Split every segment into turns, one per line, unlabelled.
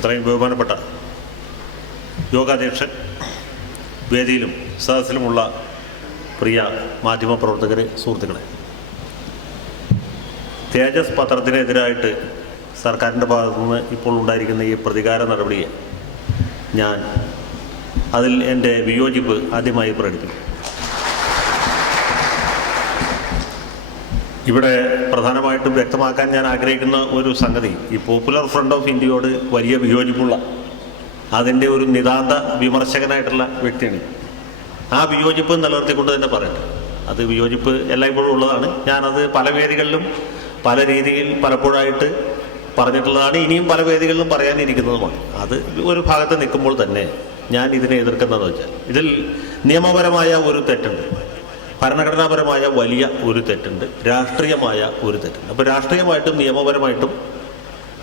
എത്രയും ബഹുമാനപ്പെട്ട യോഗാധ്യക്ഷൻ വേദിയിലും സദസ്സിലുമുള്ള പ്രിയ മാധ്യമപ്രവർത്തകരെ സുഹൃത്തുക്കളെ. തേജസ് പത്രത്തിനെതിരായിട്ട് സർക്കാരിന്റെ ഭാഗത്തു നിന്ന് ഇപ്പോൾ ഉണ്ടായിരിക്കുന്ന ഈ പ്രതികാര നടപടിയെ ഞാൻ അതിൽ എന്റെ വിയോജിപ്പ് ആദ്യമായി പ്രകടിപ്പിക്കും. ഇവിടെ പ്രധാനമായിട്ടും വ്യക്തമാക്കാൻ ഞാൻ ആഗ്രഹിക്കുന്ന ഒരു സംഗതി ഈ പോപ്പുലർ ഫ്രണ്ട് ഓഫ് ഇന്ത്യയോട് വലിയ വിയോജിപ്പുള്ള അതിന്റെ ഒരു നിതാന്ത വിമർശകനായിട്ടുള്ള വ്യക്തിയാണ് ആ വിയോജിപ്പ് നിലനിർത്തിക്കൊണ്ട് തന്നെ പറയട്ടെ. അത് വിയോജിപ്പ് എല്ലായ്പ്പോഴും ഉള്ളതാണ്. ഞാനത് പല വേദികളിലും പല രീതിയിൽ പലപ്പോഴായിട്ട് പറഞ്ഞിട്ടുള്ളതാണ്. ഇനിയും പല വേദികളിലും പറയാനിരിക്കുന്നതുമാണ്. അത് ഒരു ഭാഗത്ത് നിൽക്കുമ്പോൾ തന്നെ ഞാൻ ഇതിനെ എതിർക്കുന്നതെന്ന് വെച്ചാൽ ഇതിൽ നിയമപരമായ ഒരു തെറ്റുണ്ട്. ഭരണഘടനാപരമായ വലിയ ഒരു തെറ്റുണ്ട് രാഷ്ട്രീയമായ ഒരു തെറ്റുണ്ട്. അപ്പോൾ രാഷ്ട്രീയമായിട്ടും നിയമപരമായിട്ടും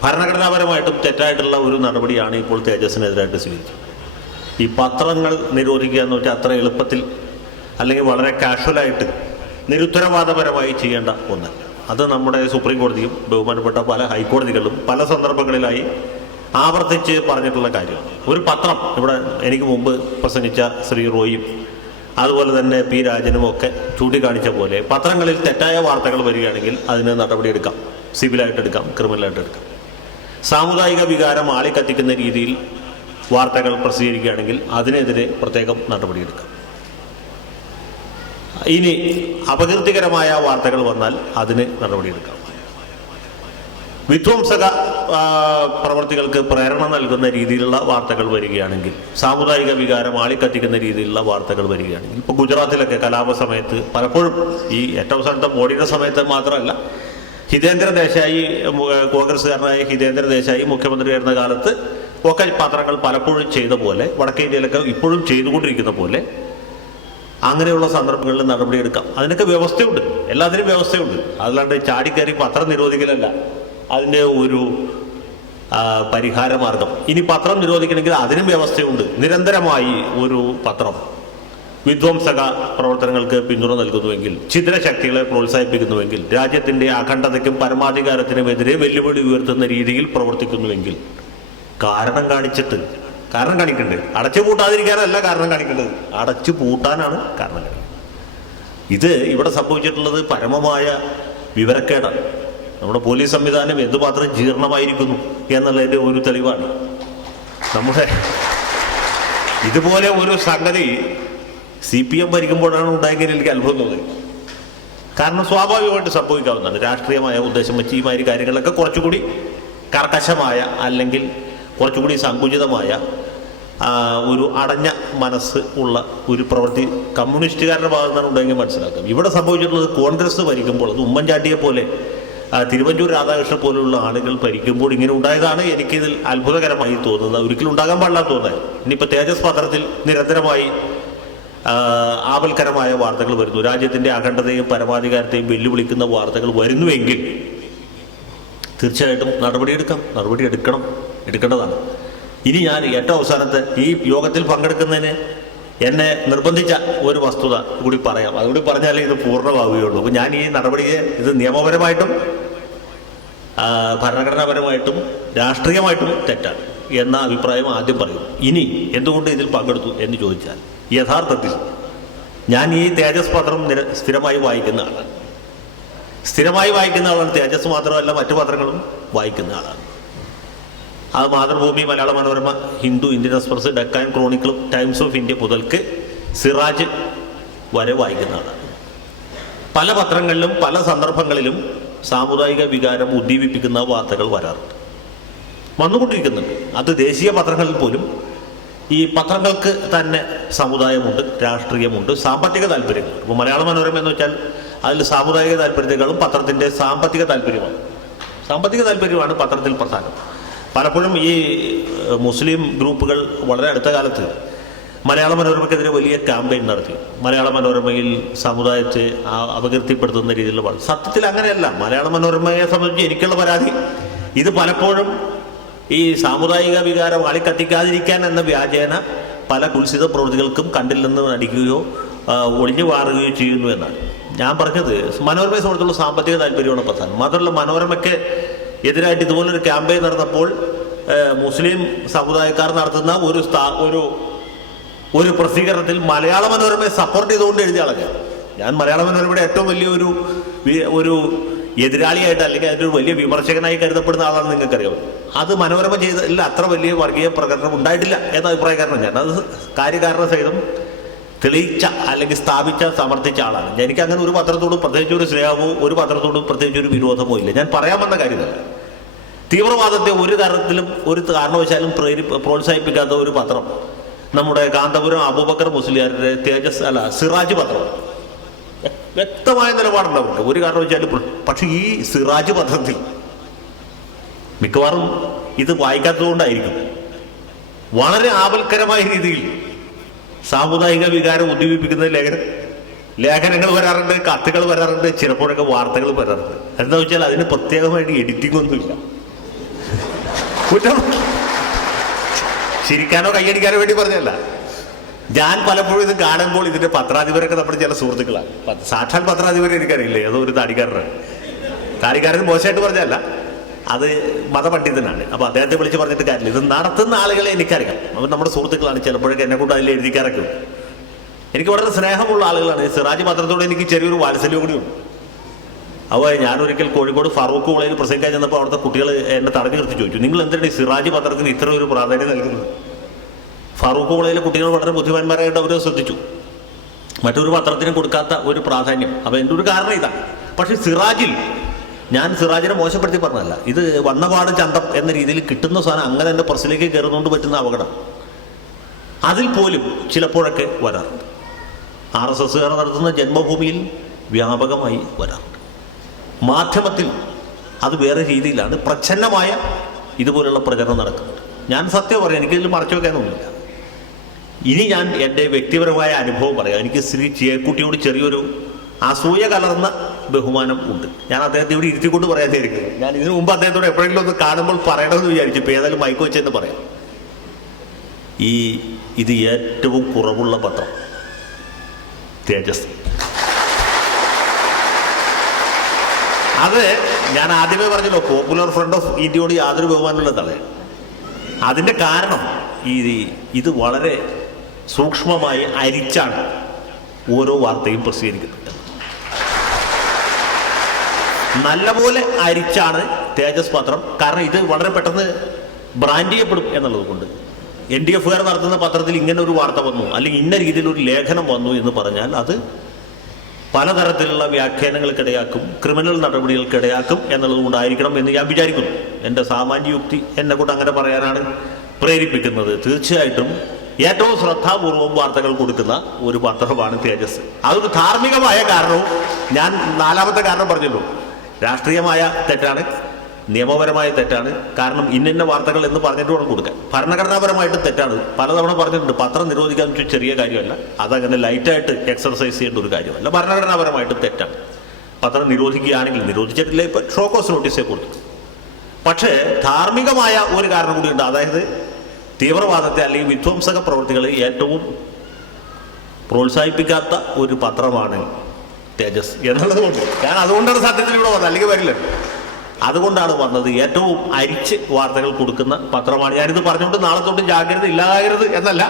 ഭരണഘടനാപരമായിട്ടും തെറ്റായിട്ടുള്ള ഒരു നടപടിയാണ് ഇപ്പോൾ തേജസ്സിനെതിരായിട്ട് സ്വീകരിച്ചത്. ഈ പത്രങ്ങൾ നിരോധിക്കുക എന്ന് വെച്ചാൽ അത്ര എളുപ്പത്തിൽ അല്ലെങ്കിൽ വളരെ കാഷ്വലായിട്ട് നിരുത്തരവാദപരമായി ചെയ്യേണ്ട ഒന്നല്ല. അത് നമ്മുടെ സുപ്രീം കോടതിയും ബഹുമാനപ്പെട്ട പല ഹൈക്കോടതികളും പല സന്ദർഭങ്ങളിലായി ആവർത്തിച്ച് പറഞ്ഞിട്ടുള്ള കാര്യമാണ്. ഒരു പത്രം ഇവിടെ എനിക്ക് മുമ്പ് പ്രസംഗിച്ച ശ്രീ റോയും അതുപോലെ തന്നെ പി രാജനും ഒക്കെ ചൂണ്ടിക്കാണിച്ച പോലെ പത്രങ്ങളിൽ തെറ്റായ വാർത്തകൾ വരികയാണെങ്കിൽ അതിന് നടപടിയെടുക്കാം സിവിലായിട്ട് എടുക്കാം ക്രിമിനലായിട്ട് എടുക്കാം. സാമുദായിക വികാരം ആളിക്കത്തിക്കുന്ന രീതിയിൽ വാർത്തകൾ പ്രസിദ്ധീകരിക്കുകയാണെങ്കിൽ അതിനെതിരെ പ്രത്യേകം നടപടിയെടുക്കാം ഇനി അപകീർത്തികരമായ വാർത്തകൾ വന്നാൽ അതിന് നടപടിയെടുക്കാം വിധ്വംസക പ്രവർത്തികൾക്ക് പ്രേരണ നൽകുന്ന രീതിയിലുള്ള വാർത്തകൾ വരികയാണെങ്കിൽ സാമുദായിക വികാരം ആളിക്കത്തിക്കുന്ന രീതിയിലുള്ള വാർത്തകൾ വരികയാണെങ്കിൽ ഇപ്പോൾ ഗുജറാത്തിലൊക്കെ കലാപ സമയത്ത് പലപ്പോഴും ഈ ഏറ്റവും അവസാനത്തെ മോഡിയുടെ സമയത്ത് മാത്രമല്ല ഹിതേന്ദ്ര ദേശായി കോൺഗ്രസ്സുകാരനായ ഹിതേന്ദ്ര ദേശായി മുഖ്യമന്ത്രിയായിരുന്ന കാലത്ത് ഒക്കെ പത്രങ്ങൾ പലപ്പോഴും ചെയ്ത പോലെ വടക്കേ ഇന്ത്യയിലൊക്കെ ഇപ്പോഴും ചെയ്തുകൊണ്ടിരിക്കുന്ന പോലെ അങ്ങനെയുള്ള സന്ദർഭങ്ങളിൽ നടപടിയെടുക്കാം അതിനൊക്കെ വ്യവസ്ഥയുണ്ട്. എല്ലാത്തിനും വ്യവസ്ഥയുണ്ട്. അതല്ലാണ്ട് ചാടിക്കയറി പത്രം നിരോധിക്കലല്ല. അതിന്റെ ഒരു ആ, പരിഹാര മാർഗം ഇനി പത്രം നിരോധിക്കണമെങ്കിൽ അതിനും വ്യവസ്ഥയുണ്ട്. നിരന്തരമായി ഒരു പത്രം. വിധ്വംസക പ്രവർത്തനങ്ങൾക്ക് പിന്തുണ നൽകുന്നുവെങ്കിൽ ഛിദ്രശക്തികളെ പ്രോത്സാഹിപ്പിക്കുന്നുവെങ്കിൽ രാജ്യത്തിന്റെ അഖണ്ഡതയ്ക്കും പരമാധികാരത്തിനുമെതിരെ വെല്ലുവിളി ഉയർത്തുന്ന രീതിയിൽ പ്രവർത്തിക്കുന്നുവെങ്കിൽ കാരണം കാണിച്ചിട്ട് കാരണം കാണിക്കണ്ടേ? അടച്ചു പൂട്ടാതിരിക്കാനല്ല കാരണം കാണിക്കേണ്ടത്. അടച്ചു പൂട്ടാനാണ് കാരണം കാണിക്കുന്നത് ഇത് ഇവിടെ സംഭവിച്ചിട്ടുള്ളത് പരമമായ വിവരക്കേടാണ്. നമ്മുടെ പോലീസ് സംവിധാനം എന്തുമാത്രം ജീർണമായിരിക്കുന്നു എന്നുള്ളതിന്റെ ഒരു തെളിവാണ്. നമ്മുടെ ഇതുപോലെ ഒരു സംഗതി സി പി എം ഭരിക്കുമ്പോഴാണ് ഉണ്ടായെങ്കിൽ എനിക്ക് അത്ഭുതം തോന്നി കാരണം സ്വാഭാവികമായിട്ട് സംഭവിക്കാവുന്നതാണ്. രാഷ്ട്രീയമായ ഉദ്ദേശം വെച്ച് ഈ മാതിരി കാര്യങ്ങളൊക്കെ കുറച്ചുകൂടി കർക്കശമായ അല്ലെങ്കിൽ കുറച്ചുകൂടി സങ്കുചിതമായ ഒരു അടഞ്ഞ മനസ്സ് ഉള്ള ഒരു പ്രവൃത്തി കമ്മ്യൂണിസ്റ്റുകാരുടെ ഭാഗത്തു നിന്നാണ് ഉണ്ടെങ്കിൽ മനസ്സിലാക്കാം. ഇവിടെ സംഭവിച്ചിട്ടുള്ളത് കോൺഗ്രസ് ഭരിക്കുമ്പോൾ അത് ഉമ്മൻചാണ്ടിയെ പോലെ തിരുവഞ്ചൂർ രാധാകൃഷ്ണൻ പോലുള്ള ആളുകൾ ഭരിക്കുമ്പോൾ ഇങ്ങനെ ഉണ്ടായതാണ് എനിക്കിതിൽ അത്ഭുതകരമായി തോന്നുന്നത്. ഒരിക്കലും ഉണ്ടാകാൻ പാടില്ല തോന്നുന്നത് ഇനിയിപ്പോൾ തേജസ് പത്രത്തിൽ നിരന്തരമായി ആപൽക്കരമായ വാർത്തകൾ വരുന്നു. രാജ്യത്തിന്റെ അഖണ്ഡതയും പരമാധികാരത്തെയും വെല്ലുവിളിക്കുന്ന വാർത്തകൾ വരുന്നുവെങ്കിൽ തീർച്ചയായിട്ടും നടപടിയെടുക്കാം. നടപടി എടുക്കണം എടുക്കേണ്ടതാണ്. ഇനി ഞാൻ ഏറ്റവും അവസാനത്തെ ഈ യോഗത്തിൽ പങ്കെടുക്കുന്നതിന് എന്നെ നിർബന്ധിച്ച ഒരു വസ്തുത കൂടി പറയാം. അതുകൂടി പറഞ്ഞാലേ ഇത് പൂർണമാവുകയുള്ളൂ. അപ്പോൾ ഞാൻ ഈ നടപടിയെ ഇത് നിയമപരമായിട്ടും ഭരണഘടനാപരമായിട്ടും രാഷ്ട്രീയമായിട്ടും തെറ്റാണ് എന്ന അഭിപ്രായം ആദ്യം പറയും. ഇനി എന്തുകൊണ്ട് ഇതിൽ പങ്കെടുത്തു എന്ന് ചോദിച്ചാൽ യഥാർത്ഥത്തിൽ ഞാൻ ഈ തേജസ് പത്രം നിര സ്ഥിരമായി വായിക്കുന്ന ആളാണ്. സ്ഥിരമായി വായിക്കുന്ന ആളാണ്. തേജസ് മാത്രമല്ല മറ്റു പത്രങ്ങളും വായിക്കുന്ന ആളാണ്. അത് Mathrubhumi Malayala Manorama Hindu Indian Express Deccan Chronicle Times of India മുതൽക്ക് സിറാജ് വരെ വായിക്കുന്നതാണ്. പല പത്രങ്ങളിലും പല സന്ദർഭങ്ങളിലും സാമുദായിക വികാരം ഉദ്ദീപിപ്പിക്കുന്ന വാർത്തകൾ വരാറുണ്ട്. വന്നുകൊണ്ടിരിക്കുന്നുണ്ട്. അത് ദേശീയ പത്രങ്ങളിൽ പോലും ഈ പത്രങ്ങൾക്ക് തന്നെ സമുദായമുണ്ട് രാഷ്ട്രീയമുണ്ട് സാമ്പത്തിക താല്പര്യങ്ങൾ ഇപ്പോൾ മലയാള മനോരമ എന്ന് വെച്ചാൽ അതിൽ സാമുദായിക താല്പര്യത്തെക്കാളും പത്രത്തിന്റെ സാമ്പത്തിക താല്പര്യമാണ്. സാമ്പത്തിക താല്പര്യമാണ് പത്രത്തിൽ പ്രധാനം. പലപ്പോഴും ഈ മുസ്ലിം ഗ്രൂപ്പുകൾ വളരെ അടുത്ത കാലത്ത് മലയാള മനോരമയ്ക്കെതിരെ വലിയ ക്യാമ്പയിൻ നടത്തി. മലയാള മനോരമയിൽ സമുദായത്തെ അപകീർത്തിപ്പെടുത്തുന്ന രീതിയിലുള്ള സത്യത്തിൽ അങ്ങനെയല്ല. മലയാള മനോരമയെ സംബന്ധിച്ച് എനിക്കുള്ള പരാതി. ഇത് പലപ്പോഴും ഈ സാമുദായിക വികാരം അളിക്കത്തിക്കാതിരിക്കാൻ എന്ന വ്യാജേന പല കുൽസിത പ്രവൃത്തികൾക്കും കണ്ടില്ലെന്ന് നടിക്കുകയോ ഒളിഞ്ഞു മാറുകയോ ചെയ്യുന്നു എന്നാണ്. ഞാൻ പറഞ്ഞത് മനോരമയെ സംബന്ധിച്ചുള്ള സാമ്പത്തിക താല്പര്യമാണ് പ്രധാനം. മാത്രമല്ല മനോരമയ്ക്ക് എതിരായിട്ട് ഇതുപോലൊരു ക്യാമ്പയിൻ നടന്നപ്പോൾ മുസ്ലിം സമുദായക്കാർ നടത്തുന്ന ഒരു ഒരു ഒരു പ്രസിദ്ധീകരണത്തിൽ മലയാള മനോരമയെ സപ്പോർട്ട് ചെയ്തുകൊണ്ട് എഴുതിയ ആളൊക്കെ. ഞാൻ മലയാള മനോരമയുടെ ഏറ്റവും വലിയ ഒരു ഒരു എതിരാളിയായിട്ട് അല്ലെങ്കിൽ അതിന്റെ വലിയ വിമർശകനായി കരുതപ്പെടുന്ന ആളാണ് നിങ്ങൾക്കറിയാം. അത് മനോരമ ചെയ്തല്ല അത്ര വലിയ വർഗീയ പ്രകടനം ഉണ്ടായിട്ടില്ല എന്ന അഭിപ്രായക്കാരനാണ് ഞാൻ. അത് കാര്യകാരണ സഹിതം തെളിയിച്ച അല്ലെങ്കിൽ സ്ഥാപിച്ച സമർത്ഥിച്ച ആളാണ്. എനിക്ക് അങ്ങനെ ഒരു പത്രത്തോടും പ്രത്യേകിച്ച് ഒരു സ്നേഹമോ ഒരു പത്രത്തോടും പ്രത്യേകിച്ച് ഒരു വിരോധമോ ഇല്ല. ഞാൻ പറയാൻ വന്ന കാര്യമല്ല തീവ്രവാദത്തെ ഒരു തരത്തിലും ഒരു കാരണവശാലും പ്രേരി പ്രോത്സാഹിപ്പിക്കാത്ത ഒരു പത്രം. നമ്മുടെ കാന്തപുരം അബൂബക്കർ മുസ്ലിയാരുടെ തേജസ് അല്ല സിറാജ് പത്രം. വ്യക്തമായ നിലപാടുണ്ടാവുണ്ട് ഒരു കാരണവശാലും പക്ഷെ ഈ സിറാജ് പത്രത്തിൽ മിക്കവാറും ഇത് വായിക്കാത്തതുകൊണ്ടായിരിക്കും വളരെ ആപൽക്കരമായ രീതിയിൽ സാമുദായിക വികാരം ഉദ്ദീപിപ്പിക്കുന്ന ലേഖനം ലേഖനങ്ങൾ വരാറുണ്ട് കത്തുകൾ വരാറുണ്ട് ചിലപ്പോഴൊക്കെ വാർത്തകൾ വരാറുണ്ട്. എന്താ വെച്ചാൽ അതിന് പ്രത്യേകമായിട്ട് എഡിറ്റിംഗ് ഒന്നുമില്ല. കുറ്റം. ചിരിക്കാനോ കൈയടിക്കാനോ വേണ്ടി പറഞ്ഞല്ല ഞാൻ പലപ്പോഴും ഇത് കാണുമ്പോൾ ഇതിന്റെ പത്രാധിപരൊക്കെ നമ്മുടെ ചില സുഹൃത്തുക്കളാണ്. സാക്ഷാൽ പത്രാധിപരെ എനിക്കറിയില്ലേ? ഏതോ ഒരു താടിക്കാരനാണ്. താടിക്കാരൻ മോശമായിട്ട് പറഞ്ഞല്ല അത് മതപണ്ഡിതനാണ്. അപ്പൊ അദ്ദേഹത്തെ വിളിച്ച് പറഞ്ഞിട്ട് കാര്യമില്ല. ഇത് നടത്തുന്ന ആളുകളെ എനിക്കറിയാം. അവർ നമ്മുടെ സുഹൃത്തുക്കളാണ് ചിലപ്പോഴൊക്കെ എന്നെ കൊണ്ട് അതിൽ എഴുതിക്കാറൊക്കെ എനിക്ക് വളരെ സ്നേഹമുള്ള ആളുകളാണ്. സിറാജ് പത്രത്തോട് എനിക്ക് ചെറിയൊരു വാത്സല്യം കൂടിയുണ്ട് അപ്പോൾ ഞാനൊരിക്കൽ കോഴിക്കോട് ഫറൂഖ് കോളേജിൽ പ്രസംഗിക്കാൻ ചെന്നപ്പോൾ അവിടുത്തെ കുട്ടികൾ എന്നെ തടഞ്ഞു നിർത്തി ചോദിച്ചു നിങ്ങൾ എന്തിനാണ് സിറാജ് പത്രത്തിന് ഇത്ര ഒരു പ്രാധാന്യം നൽകുന്നത്? ഫറൂഖ് കോളേജിലെ കുട്ടികൾ വളരെ ബുദ്ധിമാന്മാരായിട്ട് അവർ ശ്രദ്ധിച്ചു. മറ്റൊരു പത്രത്തിനും കൊടുക്കാത്ത ഒരു പ്രാധാന്യം. അപ്പോൾ എന്റെ ഒരു കാരണം ഇതാണ് പക്ഷേ സിറാജിൽ ഞാൻ സിറാജിനെ മോശപ്പെടുത്തി പറഞ്ഞല്ല ഇത് വണ്ണപാട് ചന്തം എന്ന രീതിയിൽ കിട്ടുന്ന സാധനം അങ്ങനെ എന്റെ പ്രസിലേക്ക് കയറുന്നുകൊണ്ട് പറ്റുന്ന അപകടം. അതിൽ പോലും ചിലപ്പോഴൊക്കെ വരാറുണ്ട്. ആർ എസ് എസ്സുകാർ നടത്തുന്ന ജന്മഭൂമിയിൽ വ്യാപകമായി വരാറുണ്ട്. മാധ്യമത്തിൽ അത് വേറെ രീതിയിലാണ് പ്രച്ഛന്നമായ ഇതുപോലുള്ള പ്രചരണം നടക്കുന്നത്. ഞാൻ സത്യം പറയാം എനിക്കിതിൽ മറച്ചു വെക്കാനൊന്നുമില്ല. ഇനി ഞാൻ എന്റെ വ്യക്തിപരമായ അനുഭവം പറയാം. എനിക്ക് ശ്രീ ചേക്കുട്ടിയോട് ചെറിയൊരു അസൂയ കലർന്ന ബഹുമാനം ഉണ്ട്. ഞാൻ അദ്ദേഹത്തെ ഇവിടെ ഇരുത്തിക്കൊണ്ട് പറയാതിരിക്കുന്നത് ഞാൻ ഇതിനു മുമ്പ് അദ്ദേഹത്തോട് എപ്പോഴെങ്കിലും ഒന്ന് കാണുമ്പോൾ പറയണമെന്ന് വിചാരിച്ചു. ഇപ്പം ഏതായാലും മൈക്ക് വെച്ചെന്ന് പറയാം. ഈ ഇത് ഏറ്റവും കുറവുള്ള പത്രം. തേജസ്. അത് ഞാൻ ആദ്യമേ പറഞ്ഞല്ലോ പോപ്പുലർ ഫ്രണ്ട് ഓഫ് ഇന്ത്യയോട് യാതൊരു ബഹുമാനമുള്ളതാണ് അതിന്റെ കാരണം ഈ ഇത് വളരെ സൂക്ഷ്മമായി അരിച്ചാണ് ഓരോ വാർത്തയും പ്രസിദ്ധീകരിക്കുന്നത്. നല്ലപോലെ അരിച്ചാണ് തേജസ് പത്രം. കാരണം ഇത് വളരെ പെട്ടെന്ന് ബ്രാൻഡ് ചെയ്യപ്പെടും എന്നുള്ളത് കൊണ്ട്. എൻ ഡി എഫുകാർ നടത്തുന്ന പത്രത്തിൽ ഇങ്ങനെ ഒരു വാർത്ത വന്നു അല്ലെങ്കിൽ ഇന്ന രീതിയിൽ ഒരു ലേഖനം വന്നു എന്ന് പറഞ്ഞാൽ അത് പലതരത്തിലുള്ള വ്യാഖ്യാനങ്ങൾക്കിടയാക്കും ക്രിമിനൽ നടപടികൾക്കിടയാക്കും എന്നുള്ളത് കൊണ്ടായിരിക്കണം എന്ന് ഞാൻ വിചാരിക്കുന്നു. എന്റെ സാമാന്യ യുക്തി എന്നെ കൊണ്ട് അങ്ങനെ പറയാനാണ് പ്രേരിപ്പിക്കുന്നത്. തീർച്ചയായിട്ടും ഏറ്റവും ശ്രദ്ധാപൂർവം വാർത്തകൾ കൊടുക്കുന്ന ഒരു പത്രമാണ് തേജസ്. അതൊരു ധാർമ്മികമായ കാരണവും ഞാൻ നാലാമത്തെ കാരണം പറഞ്ഞല്ലോ. രാഷ്ട്രീയമായ തെറ്റാണ്. നിയമപരമായ തെറ്റാണ്. കാരണം ഇന്നിന്ന വാർത്തകൾ എന്ന് പറഞ്ഞിട്ട് വേണം കൊടുക്കാൻ. ഭരണഘടനാപരമായിട്ട് തെറ്റാണ്. പലതവണ പറഞ്ഞിട്ടുണ്ട്. പത്രം നിരോധിക്കാൻ ചെറിയ കാര്യമല്ല. അതങ്ങനെ ലൈറ്റായിട്ട് എക്സർസൈസ് ചെയ്യേണ്ട ഒരു കാര്യമല്ല. ഭരണഘടനാപരമായിട്ട് തെറ്റാണ്. പത്രം നിരോധിക്കുകയാണെങ്കിൽ നിരോധിച്ചിട്ടില്ല ഇപ്പം. ഷോക്കോസ് നോട്ടീസേ കൊടുത്തു. പക്ഷേ ധാർമ്മികമായ ഒരു കാരണം കൂടിയുണ്ട്. അതായത് തീവ്രവാദത്തെ അല്ലെങ്കിൽ വിധ്വംസക പ്രവൃത്തികളെ ഏറ്റവും പ്രോത്സാഹിപ്പിക്കാത്ത ഒരു പത്രമാണ് തേജസ് എന്നുള്ളത് കൊണ്ട്. ഞാൻ അതുകൊണ്ടാണ് സത്യത്തിൽ ഇവിടെ വന്നത്. അല്ലെങ്കിൽ വരില്ല. അതുകൊണ്ടാണ് വന്നത് ഏറ്റവും അരിച്ച് വാർത്തകൾ കൊടുക്കുന്ന പത്രമാണ്. ഞാനിത് പറഞ്ഞുകൊണ്ട് നാളെ തൊട്ട് ജാഗ്രത ഇല്ലാതാകരുത് എന്നല്ല.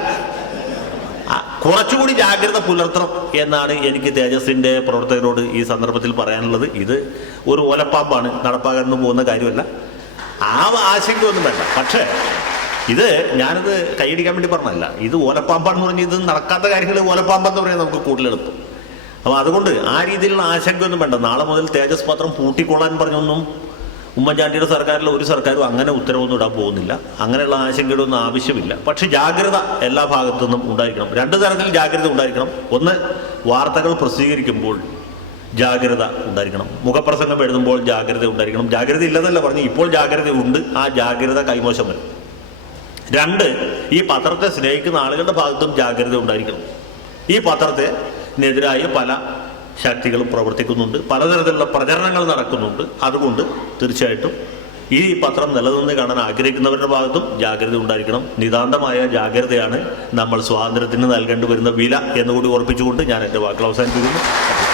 കുറച്ചുകൂടി ജാഗ്രത പുലർത്തണം എന്നാണ് എനിക്ക് തേജസിന്റെ പ്രവർത്തകരോട് ഈ സന്ദർഭത്തിൽ പറയാനുള്ളത്. ഇത് ഒരു ഓലപ്പാമ്പാണ് നടപ്പാകാനൊന്നും പോകുന്ന കാര്യമല്ല. ആ ആശങ്കയൊന്നും വേണ്ട. പക്ഷേ ഇത് ഞാനിത് കൈയടിക്കാൻ വേണ്ടി പറഞ്ഞല്ല ഇത് ഓലപ്പാമ്പാണെന്ന് പറഞ്ഞ് ഇത് നടക്കാത്ത കാര്യങ്ങൾ ഓലപ്പാമ്പെന്ന് പറയാൻ നമുക്ക് കൂടുതൽ എളുപ്പം. അപ്പോൾ അതുകൊണ്ട് ആ രീതിയിലുള്ള ആശങ്കയൊന്നും വേണ്ട. നാളെ മുതൽ തേജസ് പത്രം പൂട്ടിക്കൊള്ളാൻ പറഞ്ഞൊന്നും ഉമ്മൻചാണ്ടിയുടെ സർക്കാരിലെ ഒരു സർക്കാരും അങ്ങനെ ഉത്തരവൊന്നും ഇടാൻ പോകുന്നില്ല. അങ്ങനെയുള്ള ആശങ്കയുടെ ഒന്നും ആവശ്യമില്ല. പക്ഷേ ജാഗ്രത എല്ലാ ഭാഗത്തു നിന്നും ഉണ്ടായിരിക്കണം. രണ്ട് തരത്തിൽ ജാഗ്രത ഉണ്ടായിരിക്കണം. ഒന്ന് വാർത്തകൾ പ്രസിദ്ധീകരിക്കുമ്പോൾ ജാഗ്രത ഉണ്ടായിരിക്കണം. മുഖപ്രസംഗം എഴുതുമ്പോൾ ജാഗ്രത ഉണ്ടായിരിക്കണം. ജാഗ്രത ഇല്ലെന്നല്ല പറഞ്ഞു ഇപ്പോൾ ജാഗ്രത ഉണ്ട്. ആ ജാഗ്രത കൈമോശം വരും. രണ്ട് ഈ പത്രത്തെ സ്നേഹിക്കുന്ന ആളുകളുടെ ഭാഗത്തും ജാഗ്രത ഉണ്ടായിരിക്കണം. ഈ പത്രത്തിനെതിരായി പല ശക്തികളും പ്രവർത്തിക്കുന്നുണ്ട്. പലതരത്തിലുള്ള പ്രചരണങ്ങൾ നടക്കുന്നുണ്ട്. അതുകൊണ്ട് തീർച്ചയായിട്ടും ഈ പത്രം നിലനിന്ന് കാണാൻ ആഗ്രഹിക്കുന്നവരുടെ ഭാഗത്തും ജാഗ്രത ഉണ്ടായിരിക്കണം. നിതാന്തമായ ജാഗ്രതയാണ് നമ്മൾ സ്വാതന്ത്ര്യത്തിന് നൽകേണ്ടി വരുന്ന വില എന്നുകൂടി ഓർപ്പിച്ചുകൊണ്ട് ഞാൻ എന്റെ വാക്കുകൾ അവസാനിപ്പിക്കുന്നു.